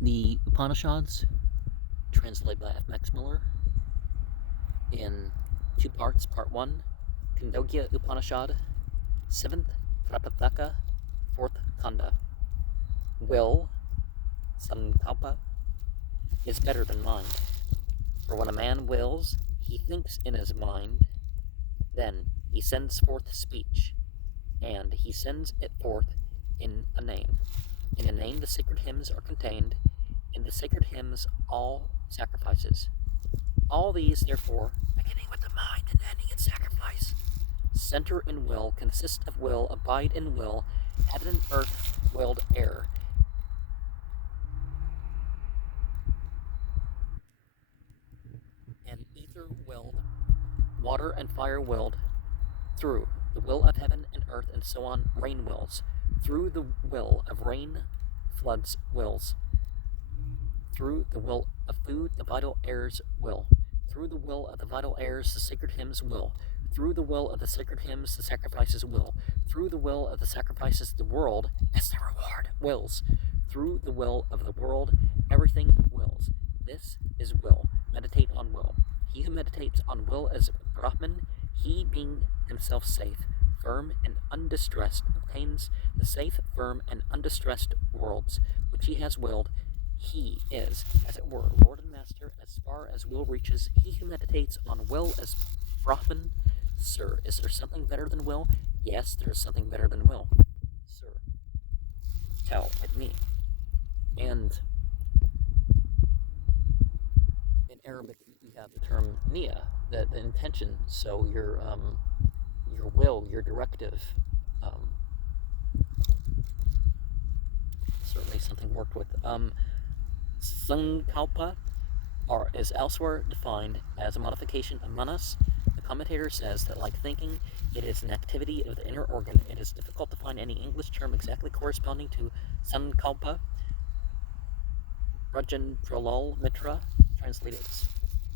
The Upanishads, translated by F. Max Muller, in two parts. Part 1, Khandogya Upanishad 7th Tripitaka 4th Khanda. Will, sankalpa, is better than mind. For when a man wills, he thinks in his mind, then he sends forth speech, and he sends it forth in a name. In a name the sacred hymns are contained, in the sacred hymns all sacrifices. All these, therefore, beginning with the mind and ending in sacrifice, center in will, consist of will, abide in will, heaven and earth willed air, and ether willed, water and fire willed, through the will of heaven and earth and so on, rain wills, through the will of rain, floods wills, through the will of food, the vital airs will, through the will of the vital airs, the sacred hymns will, through the will of the sacred hymns, the sacrifices will, through the will of the sacrifices, the world, as their reward, wills, through the will of the world, everything wills. This is will. Meditate on will. He who meditates on will as Brahman, he being himself safe, firm, and undistressed, obtains the safe, firm, and undistressed worlds, which he has willed. He is, as it were, Lord and Master, as far as will reaches. He who meditates on will as Brahman. Sir, is there something better than will? Yes, there is something better than will. Sir, tell it me. And in Arabic, we have the term niya, the intention. So your will, your directive, certainly something worked with. Sankalpa is elsewhere defined as a modification of manas. The commentator says that, like thinking, it is an activity of the inner organ. It is difficult to find any English term exactly corresponding to sankalpa. Rajendralal Mitra translates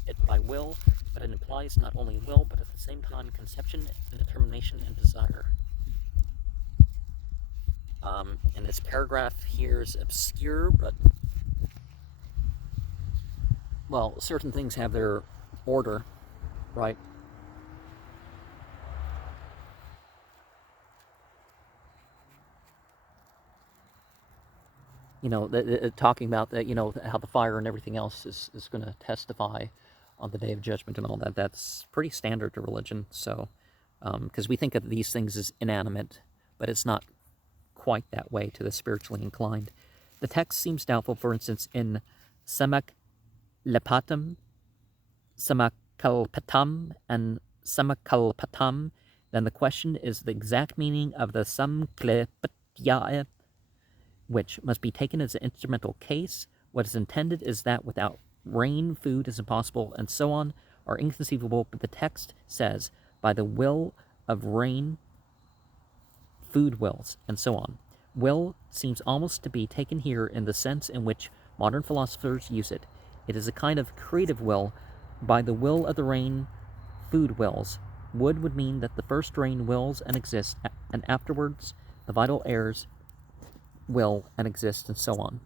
it by will, but it implies not only will, but at the same time conception and determination and desire. And this paragraph here is obscure, but, well, certain things have their order, right? Talking about that, how the fire and everything else is going to testify on the Day of Judgment and all that. That's pretty standard to religion. So, because we think of these things as inanimate, but it's not quite that way to the spiritually inclined. The text seems doubtful, for instance, in Samaklepatam, Samakalpatam, and Samakalpatam. Then the question is the exact meaning of the Samklepatya, which must be taken as an instrumental case. What is intended is that without rain, food is impossible, and so on, are inconceivable, but the text says, by the will of rain, food wills, and so on. Will seems almost to be taken here in the sense in which modern philosophers use it. It is a kind of creative will. By the will of the rain, food wills. Would mean that the first rain wills and exists, and afterwards the vital airs will and exist, and so on.